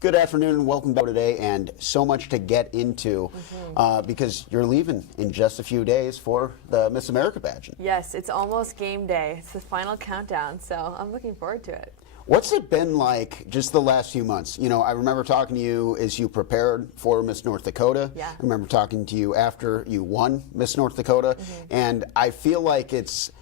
Good afternoon and welcome back today, and so much to get into because you're leaving in just a few days for the Miss America pageant. Yes, it's almost game day. It's the final countdown, so I'm looking forward to it. What's it been like just the last few months? You know, I remember talking to you as you prepared for Miss North Dakota. Yeah. I remember talking to you after you won Miss North Dakota, and I feel like it's,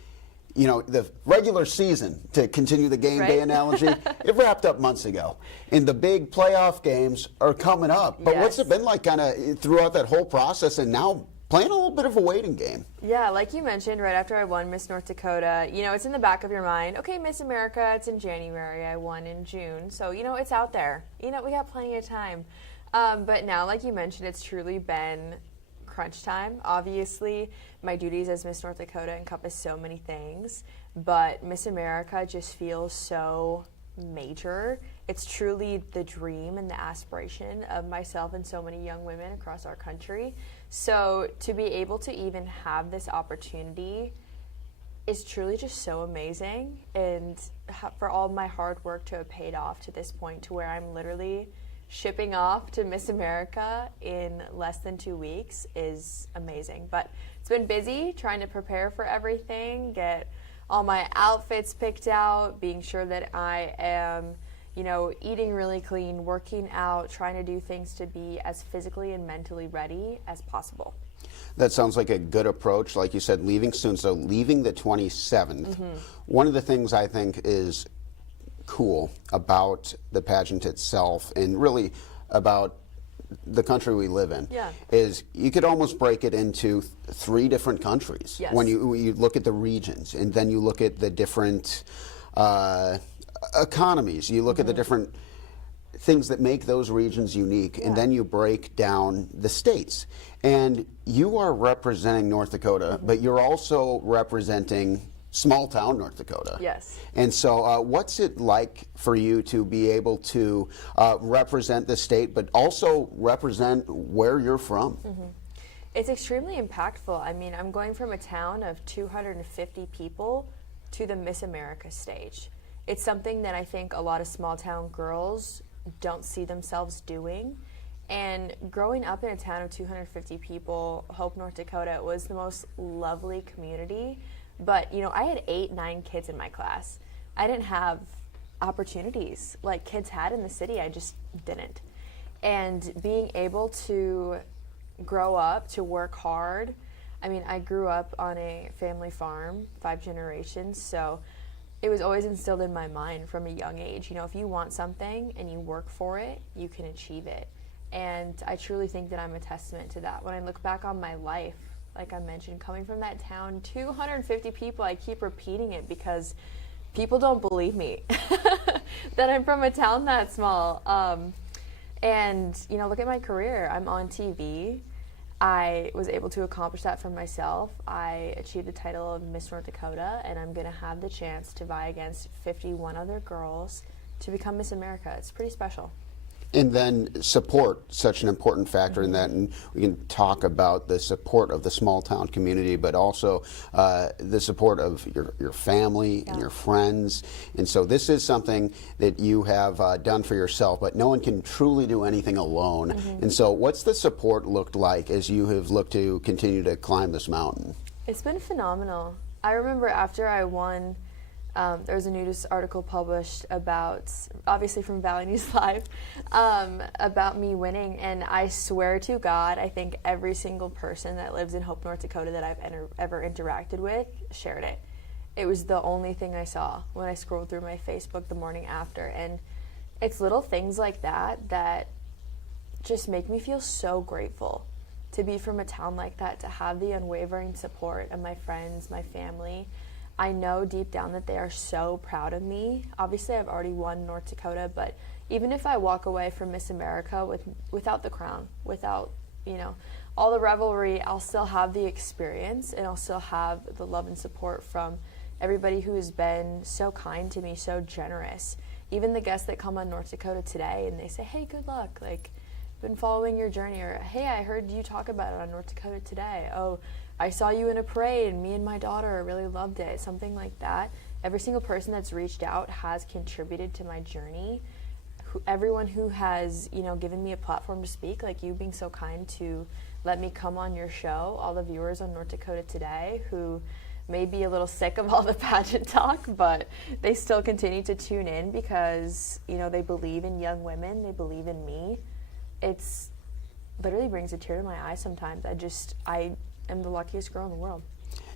you know, the regular season, to continue the game day analogy, it wrapped up months ago. And the big playoff games are coming up. But what's it been like kind of throughout that whole process and now playing a little bit of a waiting game? Yeah, like you mentioned, right after I won Miss North Dakota, you know, it's in the back of your mind. Okay, Miss America, it's in January. I won in June. So, you know, it's out there. You know, we got plenty of time. But now, like you mentioned, it's truly been crunch time. Obviously, my duties as Miss North Dakota encompass so many things, but Miss America just feels so major. It's truly the dream and the aspiration of myself and so many young women across our country. So to be able to even have this opportunity is truly just so amazing, and for all my hard work to have paid off to this point, to where I'm literally shipping off to Miss America in less than 2 weeks is amazing. But it's been busy trying to prepare for everything, get all my outfits picked out, being sure that I am, you know, eating really clean, working out, trying to do things to be as physically and mentally ready as possible. That sounds like a good approach. Like you said, leaving soon, so leaving the 27th. One of the things I think is cool about the pageant itself, and really about the country we live in, is you could almost break it into 3 different countries when you look at the regions, and then you look at the different economies, you look at the different things that make those regions unique, and then you break down the states. And you are representing North Dakota, but you're also representing small town North Dakota. Yes. And so what's it like for you to be able to represent the state, but also represent where you're from? It's extremely impactful. I mean, I'm going from a town of 250 people to the Miss America stage. It's something that I think a lot of small town girls don't see themselves doing. And growing up in a town of 250 people, Hope, North Dakota, was the most lovely community. But, you know, I had 8, 9 kids in my class. I didn't have opportunities like kids had in the city. I just didn't. And being able to grow up, to work hard. I mean, I grew up on a family farm, 5 generations, so it was always instilled in my mind from a young age. You know, if you want something and you work for it, you can achieve it. And I truly think that I'm a testament to that. When I look back on my life, like I mentioned, coming from that town, 250 people, I keep repeating it because people don't believe me that I'm from a town that small. And, you know, look at my career. I'm on TV. I was able to accomplish that for myself. I achieved the title of Miss North Dakota, and I'm going to have the chance to vie against 51 other girls to become Miss America. It's pretty special. And then support, such an important factor in that, and we can talk about the support of the small town community, but also the support of your family and your friends. And so this is something that you have done for yourself, but no one can truly do anything alone. And so what's the support looked like as you have looked to continue to climb this mountain? It's been phenomenal. I remember after I won, there was a news article published about, obviously from Valley News Live, about me winning, and I swear to God, I think every single person that lives in Hope, North Dakota that I've ever interacted with shared it. It was the only thing I saw when I scrolled through my Facebook the morning after, and it's little things like that that just make me feel so grateful to be from a town like that, to have the unwavering support of my friends, my family. I know deep down that they are so proud of me. Obviously, I've already won North Dakota, but even if I walk away from Miss America without the crown, without, you know, all the revelry, I'll still have the experience, and I'll still have the love and support from everybody who has been so kind to me, so generous. Even the guests that come on North Dakota today, and they say, hey, good luck, like, been following your journey, or hey, I heard you talk about it on North Dakota today. Oh, I saw you in a parade, and me and my daughter really loved it, something like that. Every single person that's reached out has contributed to my journey, everyone who has, given me a platform to speak, like you being so kind to let me come on your show, all the viewers on North Dakota Today who may be a little sick of all the pageant talk, but they still continue to tune in because, they believe in young women, they believe in me. It's literally brings a tear to my eye sometimes. I am the luckiest girl in the world.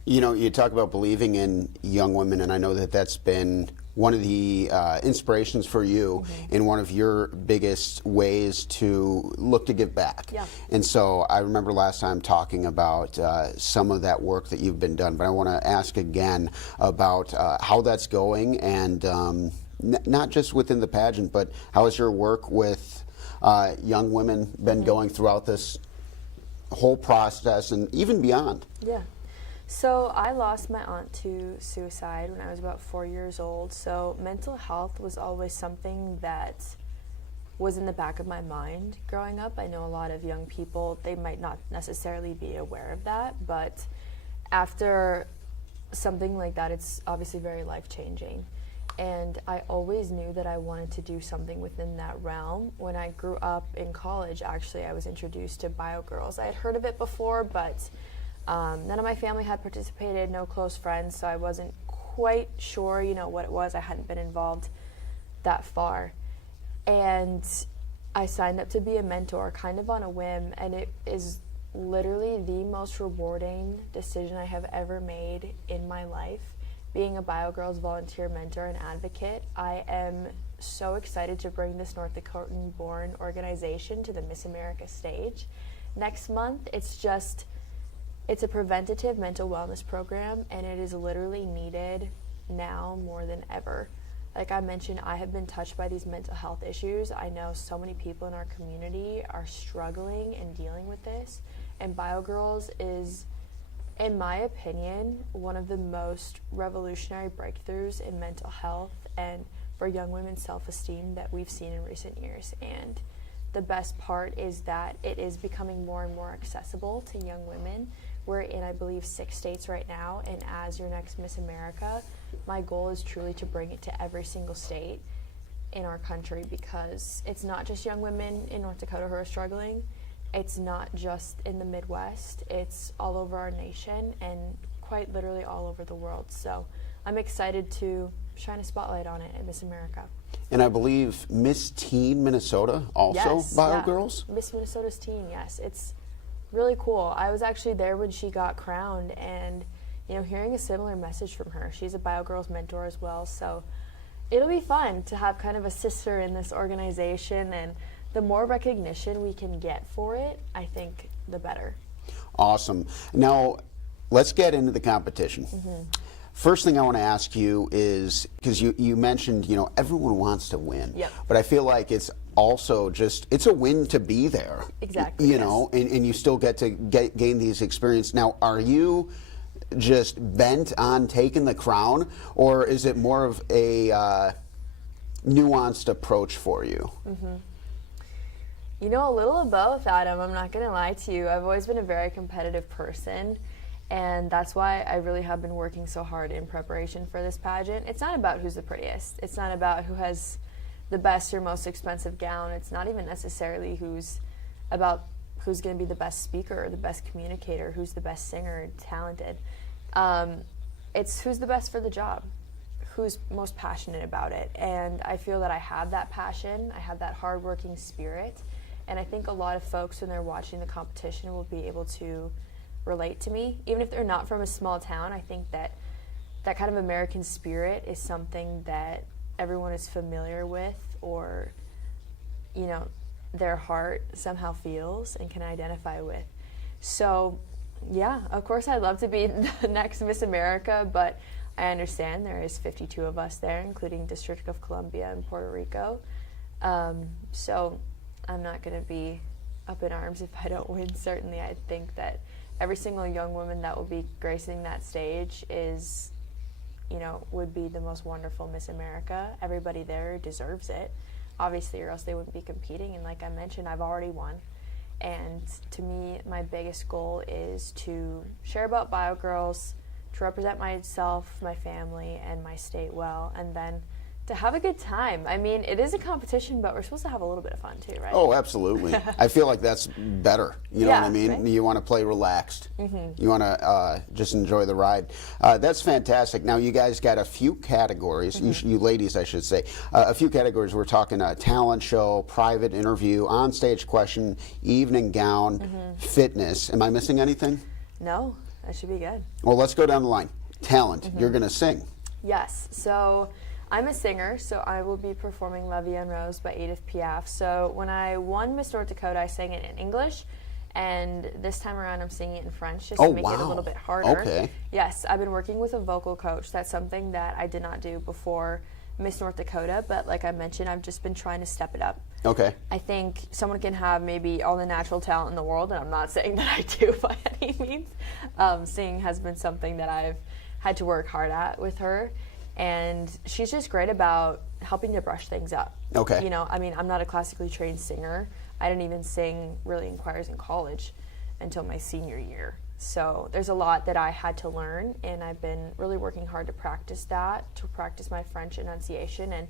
You talk about believing in young women, and I know that that's been one of the inspirations for you in one of your biggest ways to look to give back. Yeah. And so I remember last time talking about some of that work that you've been done, but I want to ask again about how that's going, and not just within the pageant, but how has your work with young women been going throughout this whole process and even beyond? Yeah. So I lost my aunt to suicide when I was about 4 years old. So mental health was always something that was in the back of my mind growing up. I know a lot of young people, they might not necessarily be aware of that, but after something like that, it's obviously very life-changing. And I always knew that I wanted to do something within that realm. When I grew up in college, actually, I was introduced to Bio Girls. I had heard of it before, but none of my family had participated, no close friends, so I wasn't quite sure, what it was. I hadn't been involved that far. And I signed up to be a mentor kind of on a whim, and it is literally the most rewarding decision I have ever made in my life. Being a Bio Girls volunteer mentor and advocate, I am so excited to bring this North Dakotan-born organization to the Miss America stage next month. It's a preventative mental wellness program, and it is literally needed now more than ever. Like I mentioned, I have been touched by these mental health issues. I know so many people in our community are struggling and dealing with this, and Bio Girls is, in my opinion, one of the most revolutionary breakthroughs in mental health and for young women's self-esteem that we've seen in recent years. And the best part is that it is becoming more and more accessible to young women. We're in, I believe, 6 states right now, and as your next Miss America, my goal is truly to bring it to every single state in our country, because it's not just young women in North Dakota who are struggling. It's not just in the Midwest. It's all over our nation and quite literally all over the world. So I'm excited to shine a spotlight on it at Miss America. And I believe Miss Teen Minnesota also, Yes, Bio yeah. Girls? Miss Minnesota's teen, yes. It's really cool. I was actually there when she got crowned, and hearing a similar message from her. She's a Bio Girls mentor as well, so it'll be fun to have kind of a sister in this organization, and the more recognition we can get for it, I think the better. Awesome. Now, let's get into the competition. First thing I want to ask you is, because you mentioned, everyone wants to win. Yep. But I feel like it's also it's a win to be there. Exactly. You yes. know, and you still get to gain these experience. Now, are you just bent on taking the crown, or is it more of a nuanced approach for you? A little of both, Adam. I'm not going to lie to you. I've always been a very competitive person, and that's why I really have been working so hard in preparation for this pageant. It's not about who's the prettiest. It's not about who has the best or most expensive gown. It's not even necessarily who's going to be the best speaker or the best communicator, who's the best singer, talented. It's who's the best for the job, who's most passionate about it. And I feel that I have that passion. I have that hardworking spirit. And I think a lot of folks, when they're watching the competition, will be able to relate to me. Even if they're not from a small town, I think that that kind of American spirit is something that everyone is familiar with, or, their heart somehow feels and can identify with. So, yeah, of course I'd love to be the next Miss America, but I understand there is 52 of us there, including District of Columbia and Puerto Rico. So I'm not going to be up in arms if I don't win. Certainly, I think that every single young woman that will be gracing that stage is, would be the most wonderful Miss America. Everybody there deserves it, obviously, or else they wouldn't be competing. And like I mentioned, I've already won. And to me, my biggest goal is to share about Bio Girls, to represent myself, my family, and my state well, and then To have a good time. I mean, it is a competition, but we're supposed to have a little bit of fun too, right? Oh, absolutely. I feel like that's better. You know what I mean? Right? You want to play relaxed. You want to just enjoy the ride. That's fantastic. Now, you guys got a few categories, you ladies, I should say, a few categories. We're talking talent show, private interview, onstage question, evening gown, fitness. Am I missing anything? No, that should be good. Well, let's go down the line. Talent. You're going to sing. Yes. So I'm a singer, so I will be performing La Vie en Rose by Edith Piaf. So when I won Miss North Dakota, I sang it in English, and this time around I'm singing it in French just to make it a little bit harder. Okay. Yes, I've been working with a vocal coach. That's something that I did not do before Miss North Dakota, but like I mentioned, I've just been trying to step it up. Okay. I think someone can have maybe all the natural talent in the world, and I'm not saying that I do by any means. Singing has been something that I've had to work hard at with her, and she's just great about helping to brush things up. Okay. You know, I mean, I'm not a classically trained singer. I didn't even sing really in choirs in college until my senior year. So there's a lot that I had to learn, and I've been really working hard to practice my French enunciation, and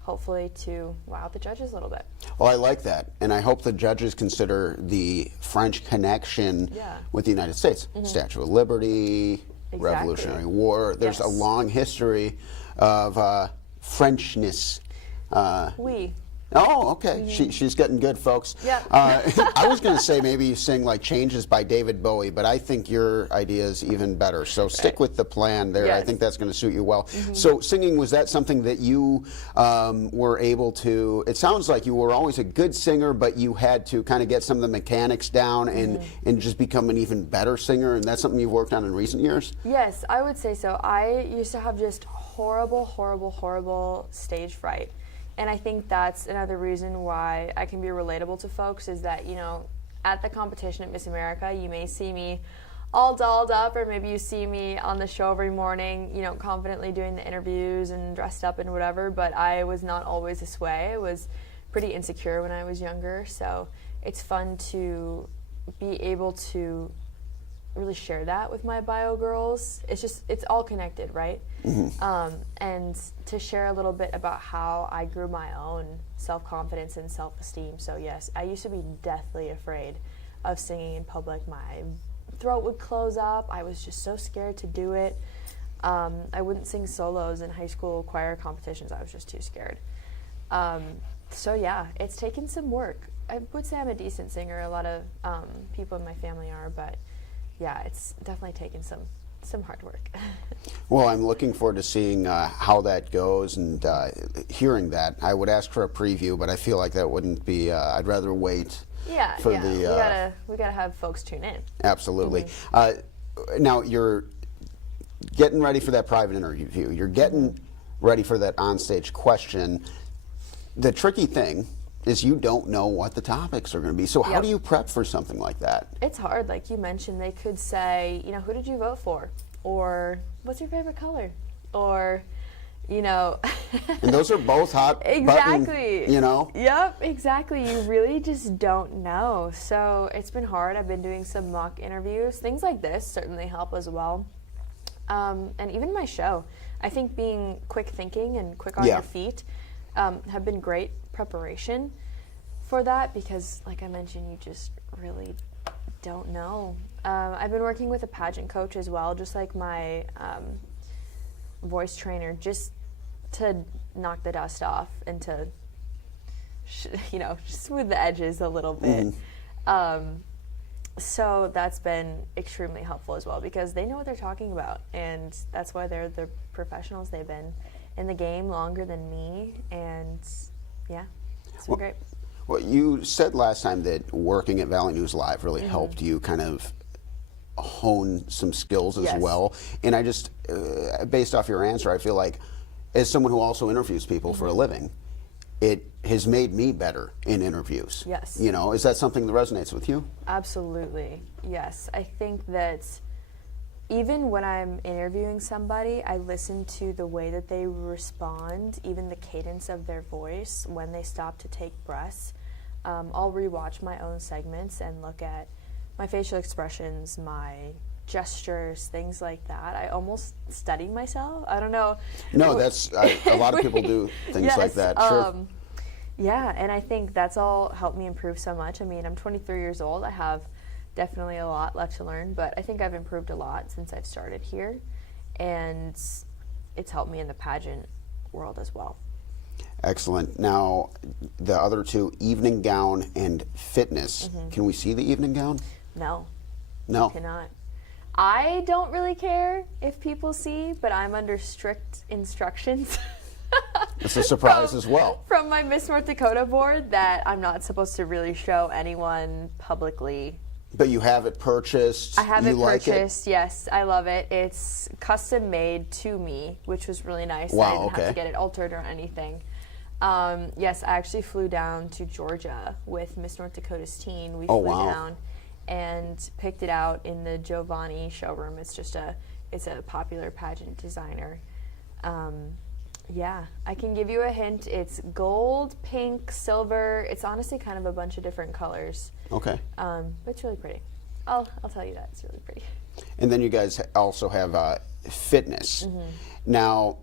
hopefully to wow the judges a little bit. Well, I like that, and I hope the judges consider the French connection with the United States. Statue of Liberty, Revolutionary War. There's a long history of Frenchness. Oui. Oh, okay. She's getting good, folks. Yeah. I was going to say maybe you sing like Changes by David Bowie, but I think your idea is even better. So stick with the plan there. Yes. I think that's going to suit you well. So singing, was that something that you were able to, it sounds like you were always a good singer, but you had to kind of get some of the mechanics down and just become an even better singer, and that's something you've worked on in recent years? Yes, I would say so. I used to have just horrible stage fright. And I think that's another reason why I can be relatable to folks is that, you know, at the competition at Miss America, you may see me all dolled up, or maybe you see me on the show every morning, you know, confidently doing the interviews and dressed up and whatever, but I was not always this way. I was pretty insecure when I was younger, so it's fun to be able to really share that with my bio girls. It's all connected, right? And to share a little bit about how I grew my own self-confidence and self-esteem. So yes, I used to be deathly afraid of singing in public. My throat would close up. I was just so scared to do it. I wouldn't sing solos in high school choir competitions. I was just too scared. So yeah, it's taken some work. I would say I'm a decent singer. A lot of people in my family are, but yeah, it's definitely taken some hard work. Well, I'm looking forward to seeing how that goes and hearing that. I would ask for a preview, but I feel like that wouldn't be. I'd rather wait. For the we gotta have folks tune in. Absolutely. Now you're getting ready for that private interview. You're getting ready for that onstage question. The tricky thing is you don't know what the topics are going to be. So how do you prep for something like that? It's hard. Like you mentioned, they could say, you know, who did you vote for? Or what's your favorite color? Or, you know. And those are both hot exactly. button, you know. Yep, exactly. You really just don't know. So it's been hard. I've been doing some mock interviews. Things like this certainly help as well. And even my show. I think being quick thinking and quick on your feet have been great preparation for that, because like I mentioned, you just really don't know. I've been working with a pageant coach as well, just like my voice trainer, just to knock the dust off and to you know, smooth the edges a little bit. So that's been extremely helpful as well, because they know what they're talking about, and that's why they're the professionals. They've been in the game longer than me, and yeah, it's been great. Well, you said last time that working at Valley News Live really helped you kind of hone some skills as well. And I just, based off your answer, I feel like as someone who also interviews people for a living, it has made me better in interviews. Yes. You know, is that something that resonates with you? Absolutely, yes. I think that even when I'm interviewing somebody, I listen to the way that they respond, even the cadence of their voice, when they stop to take breaths. I'll rewatch my own segments and look at my facial expressions, my gestures, things like that. I almost studied myself. I don't know. No, that's a lot of people do things Yes, like that. Sure. Yeah, and I think that's all helped me improve so much. I mean, I'm 23 years old. I have definitely a lot left to learn, but I think I've improved a lot since I've started here, and it's helped me in the pageant world as well. Excellent. Now, the other two, evening gown and fitness. Can we see the evening gown? No, No. cannot. I don't really care if people see, but I'm under strict instructions. It's a surprise as well. From my Miss North Dakota board that I'm not supposed to really show anyone publicly. But you have it purchased. I have you it like purchased. Yes, I love it. It's custom made to me, which was really nice. Wow, I didn't have okay. to get it altered or anything. Yes, I actually flew down to Georgia with Miss North Dakota's teen. We Oh, flew wow. down and picked it out in the Giovanni showroom. It's a popular pageant designer. Yeah, I can give you a hint. It's gold, pink, silver. It's honestly kind of a bunch of different colors. Okay. But it's really pretty. I'll tell you that, it's really pretty. And then you guys also have fitness. Now,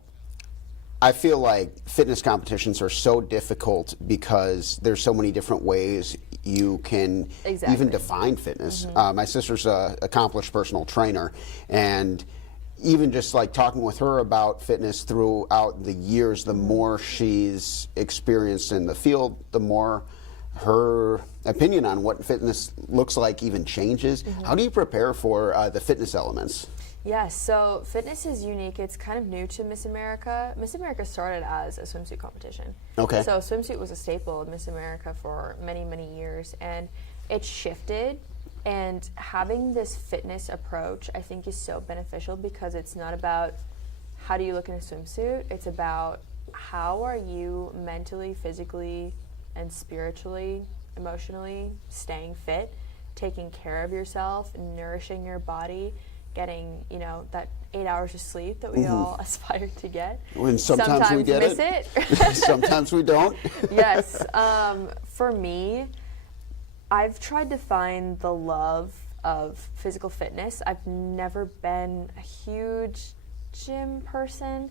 I feel like fitness competitions are so difficult because there's so many different ways you can Exactly. even define fitness. My sister's an accomplished personal trainer, and even just like talking with her about fitness throughout the years, the more she's experienced in the field, the more her opinion on what fitness looks like even changes. How do you prepare for the fitness elements? Yes, so fitness is unique. It's kind of new to Miss America. Miss America started as a swimsuit competition. Okay. So swimsuit was a staple of Miss America for many, many years, and it shifted. And having this fitness approach, I think, is so beneficial because it's not about how do you look in a swimsuit. It's about how are you mentally, physically, and spiritually, emotionally staying fit, taking care of yourself, nourishing your body, getting, that 8 hours of sleep that we all aspire to get. When sometimes we get miss it. Sometimes we don't. Yes. For me, I've tried to find the love of physical fitness. I've never been a huge gym person,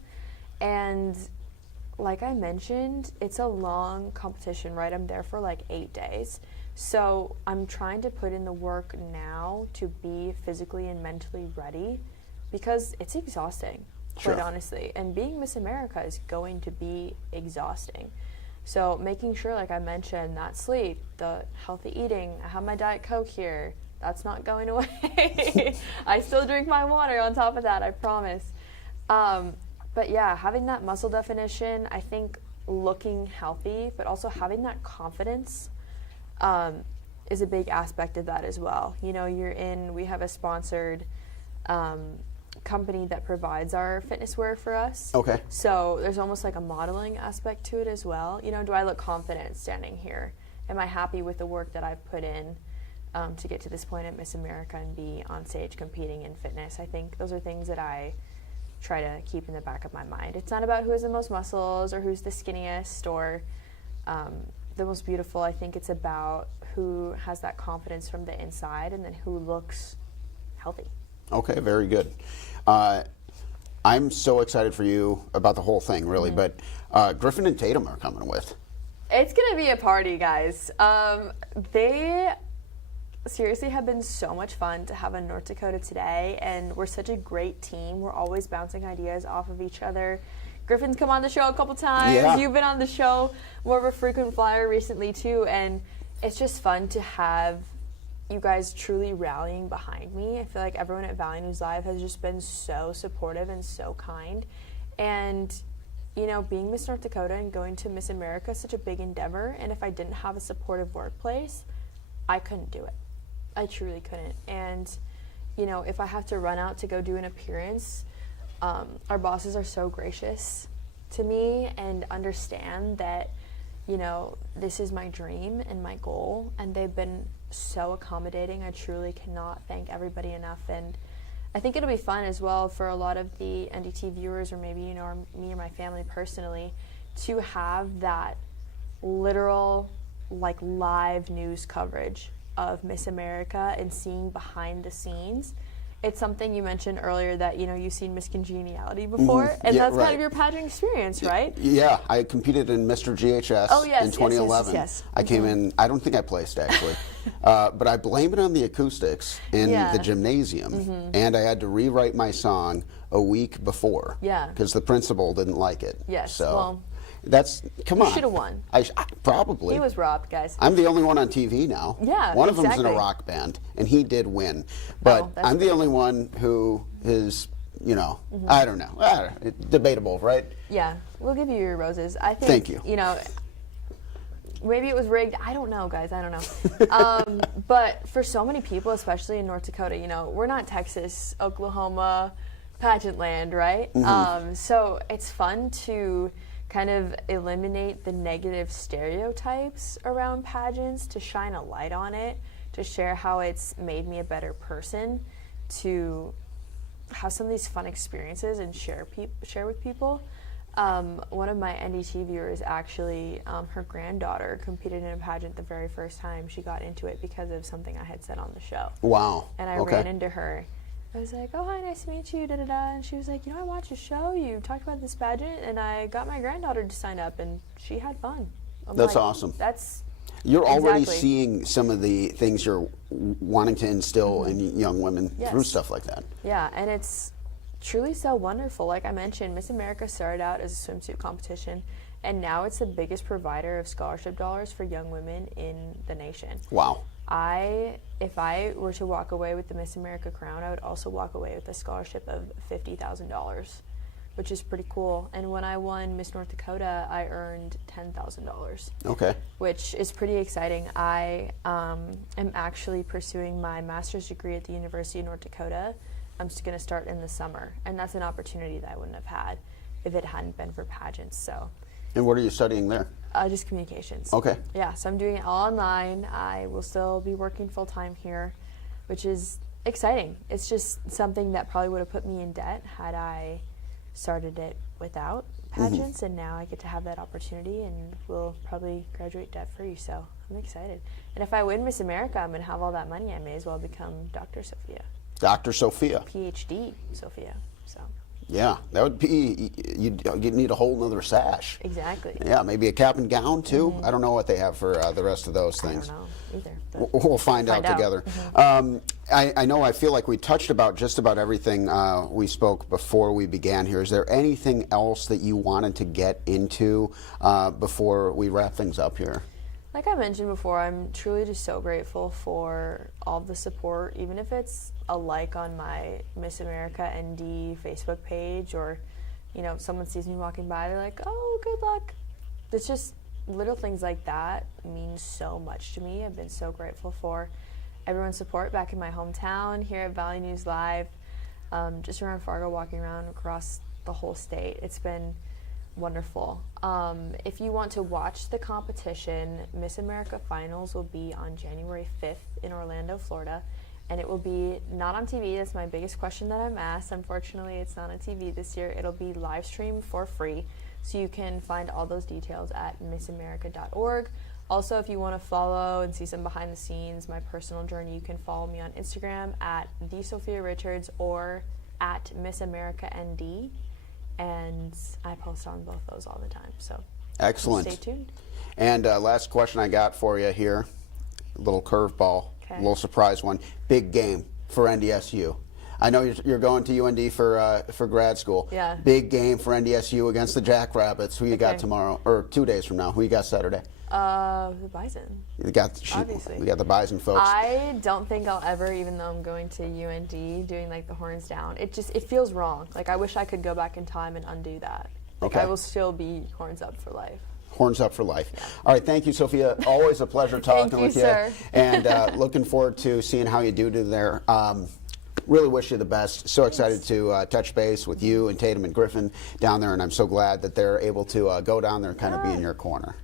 and like I mentioned, it's a long competition, right? I'm there for like 8 days. So I'm trying to put in the work now to be physically and mentally ready because it's exhausting, quite Sure. honestly. And being Miss America is going to be exhausting. So making sure, like I mentioned, that sleep, the healthy eating, I have my Diet Coke here. That's not going away. I still drink my water on top of that, I promise. But yeah, having that muscle definition, I think looking healthy, but also having that confidence is a big aspect of that as well. We have a sponsored company that provides our fitness wear for us. Okay. So there's almost like a modeling aspect to it as well. Do I look confident standing here? Am I happy with the work that I've put in to get to this point at Miss America and be on stage competing in fitness? I think those are things that I try to keep in the back of my mind. It's not about who has the most muscles or who's the skinniest or the most beautiful. I think it's about who has that confidence from the inside and then who looks healthy. Okay, very good. I'm so excited for you about the whole thing, really, but Griffin and Tatum are coming with. It's going to be a party, guys. They seriously have been so much fun to have in North Dakota today, and we're such a great team. We're always bouncing ideas off of each other. Griffin's come on the show a couple times. Yeah. You've been on the show, more of a frequent flyer recently too, and it's just fun to have you guys truly rallying behind me. I feel like everyone at Valley News Live has just been so supportive and so kind. And, being Miss North Dakota and going to Miss America is such a big endeavor, and if I didn't have a supportive workplace, I couldn't do it. I truly couldn't. And, if I have to run out to go do an appearance, our bosses are so gracious to me and understand that, this is my dream and my goal, and they've been so accommodating. I truly cannot thank everybody enough, and I think it'll be fun as well for a lot of the NDT viewers, or maybe, or me or my family personally, to have that literal, live news coverage of Miss America and seeing behind the scenes it's something you mentioned earlier that, you know, you've seen Miss Congeniality before, and Yeah, that's kind right. of your pageant experience, right? Yeah, I competed in Mr. GHS Oh, yes, in 2011. yes. I came in, I don't think I placed actually, but I blame it on the acoustics in Yeah. the gymnasium, and I had to rewrite my song a week before. Yeah. Because the principal didn't like it. Yes, So well, that's, come you on. should have won. Probably. He was robbed, guys. I'm the only one on TV now. Yeah, One of them's in a exactly. rock band, and he did win. But that's I'm the great. only one who is, you know, I don't know. Debatable, right? Yeah, we'll give you your roses. I think, Thank you. You know, maybe it was rigged. I don't know, guys. I don't know. But for so many people, especially in North Dakota, you know, we're not Texas, Oklahoma, pageant land, right? So it's fun to kind of eliminate the negative stereotypes around pageants, to shine a light on it, to share how it's made me a better person, to have some of these fun experiences and share with people. One of my NDT viewers actually, her granddaughter competed in a pageant the very first time she got into it because of something I had said on the show. Wow. And I ran into her. I was like, oh, hi, nice to meet you, da-da-da. And she was like, you know, I watched your show. You talked about this pageant, and I got my granddaughter to sign up, and she had fun. I'm That's like, awesome. That's You're already exactly. seeing some of the things you're wanting to instill in young women Yes. through stuff like that. Yeah, and it's truly so wonderful. Like I mentioned, Miss America started out as a swimsuit competition, and now it's the biggest provider of scholarship dollars for young women in the nation. Wow. If I were to walk away with the Miss America crown, I would also walk away with a scholarship of $50,000, which is pretty cool. And when I won Miss North Dakota, I earned $10,000. Okay. Which is pretty exciting. I am actually pursuing my master's degree at the University of North Dakota. I'm just going to start in the summer, and that's an opportunity that I wouldn't have had if it hadn't been for pageants. So, And what are you studying there? just communications. Okay. Yeah, so I'm doing it all online. I will still be working full time here, which is exciting. It's just something that probably would have put me in debt had I started it without pageants, and now I get to have that opportunity, and will probably graduate debt free. So I'm excited. And if I win Miss America, I'm gonna have all that money. I may as well become Dr. Sophia, Dr. Sophia. PhD Sophia. So Yeah, that would be, you'd need a whole nother sash. exactly. Yeah, maybe a cap and gown too. I don't know what they have for the rest of those I things. don't know either. But We'll find out together. I know, I feel like we touched about just about everything we spoke before we began here. Is there anything else that you wanted to get into before we wrap things up here? like I mentioned before, I'm truly just so grateful for all the support, even if it's a like on my Miss America ND Facebook page, or, you know, if someone sees me walking by, they're like, oh, good luck. It's just little things like that mean so much to me. I've been so grateful for everyone's support back in my hometown, here at Valley News Live, just around Fargo, walking around across the whole state. It's been wonderful. If you want to watch the competition, Miss America Finals will be on January 5th in Orlando, Florida, and it will be not on TV. That's my biggest question that I'm asked. Unfortunately, it's not on TV this year. It'll be live streamed for free, so you can find all those details at missamerica.org. Also, if you want to follow and see some behind the scenes, my personal journey, you can follow me on Instagram at the Sophia Richards or at Miss America ND. And I post on both those all the time, so Excellent. stay tuned. And last question I got for you here, a little curveball, a Okay. little surprise one. Big game for NDSU. I know you're going to UND for grad school. Yeah. Big game for NDSU against the Jackrabbits. Who you got Okay. tomorrow, or 2 days from now? Who you got Saturday? The Bison. We got Obviously. we got the Bison folks. I don't think I'll ever, even though I'm going to UND, doing like the horns down. It feels wrong. Like I wish I could go back in time and undo that. Like Okay. I will still be horns up for life. Horns up for life. All right, thank you, Sophia. Always a pleasure talking Thank you, with you. sir. And looking forward to seeing how you do there. Really wish you the best. So excited to touch base with you and Tatum and Griffin down there, and I'm so glad that they're able to go down there and kind of be in your corner.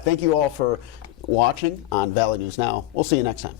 Thank you all for watching on Valley News Now. We'll see you next time.